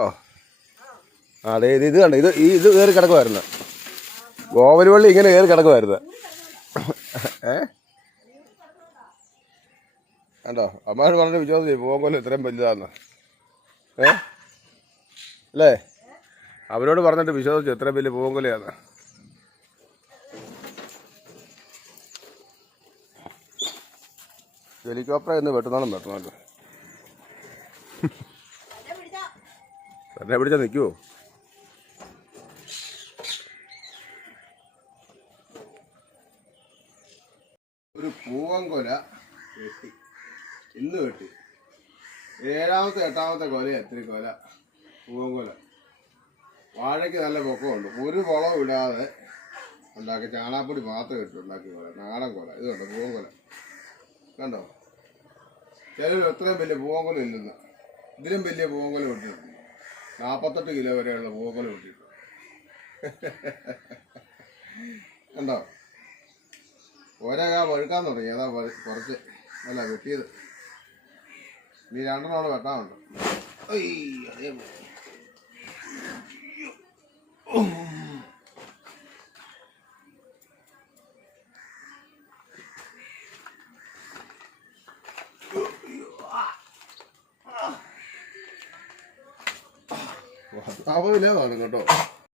ഓ അതെ ഇത് കണ്ട ഇത് കയറി കിടക്കുമായിരുന്നു. ഗോവലുവള്ളി ഇങ്ങനെ കയറി കിടക്കുമായിരുന്നു. കണ്ടോ അമ്മാര് പറഞ്ഞ വിശ്വാസം പൂവങ്കോല് ഇത്രയും വലുതാന്ന്. അല്ലേ അവരോട് പറഞ്ഞിട്ട് വിശ്വസിച്ചു ഇത്രയും വലിയ പൂവങ്കോലയാന്ന്. ഹെലികോപ്റ്റർ എന്ന് വെട്ടണമല്ലോ. തന്നെ പിടിച്ചാൽ നിൽക്കുവോ? ഒരു പൂവൻകൊല വെട്ടി, ഇന്ന് വെട്ടി. 7ാമത്തെ 8ാമത്തെ കൊല. എത്ര കൊല പൂവൻകൊല. വാഴയ്ക്ക് നല്ല പൊക്കമുണ്ട്. ഒരു വളവും ഇടാതെ ഉണ്ടാക്കി, ചാണാപ്പൊടി മാത്രം ഇട്ട് ഉണ്ടാക്കിയ കൊല, നാടൻ കൊല. ഇതുണ്ട് പൂവൻകൊല. കണ്ടോ? ചിലർ എത്രയും വലിയ പൂവൻകൊല ഇല്ലെന്ന്. ഇതിലും വലിയ പൂവൻകൊല വെട്ടിയിട്ടുണ്ട്. 48 കിലോ വരെയുള്ള പൂവൻകൊല വെട്ടിയിട്ടുണ്ട്. കണ്ടോ? ഒരേകാ വഴുക്കാൻ തുടങ്ങി. അതാ കുറച്ച് അല്ല വെട്ടിയത്. ഇനി 2 വെട്ടാനുണ്ട്. അതേപോലെ ഭർത്താവില്ലേതാണ് കേട്ടോ.